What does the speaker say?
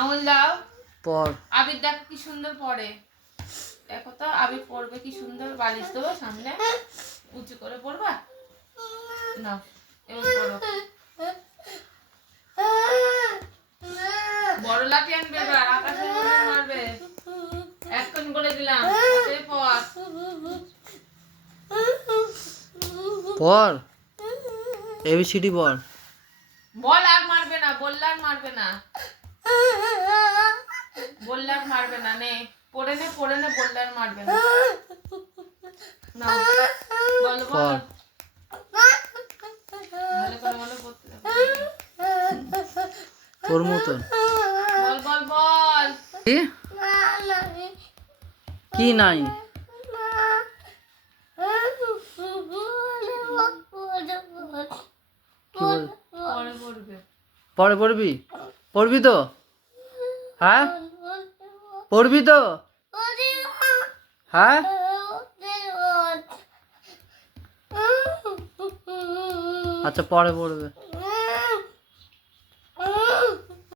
আঙুল দাও। পর। আবির দেখো কি সুন্দর পড়ে। দেখো তো আবির পড়বে কি সুন্দর। বালিশ দেবো সামনে, উঁচু করে পড়বা। না এবার পড়ো। বড় লাঠি আনবে, এবার আকাশের মধ্যে মারবে। এখন বলে দিলাম পড়। পর এবিসিডি পর। বল আর মারবে না, বললে আর মারবে না, বললে আর মারবে না। নে পড়ে নে, পড়ে নে, বললে আর মারবে না। না বল বল, ভালো করে বলো, পড়তে দাও। তোর মতন বল বল বল। কি নাই? পরে পড়বে। পরে পড়বি? পড়বি তো? হ্যাঁ পড়বি তো? হ্যাঁ আচ্ছা পরে পড়বে।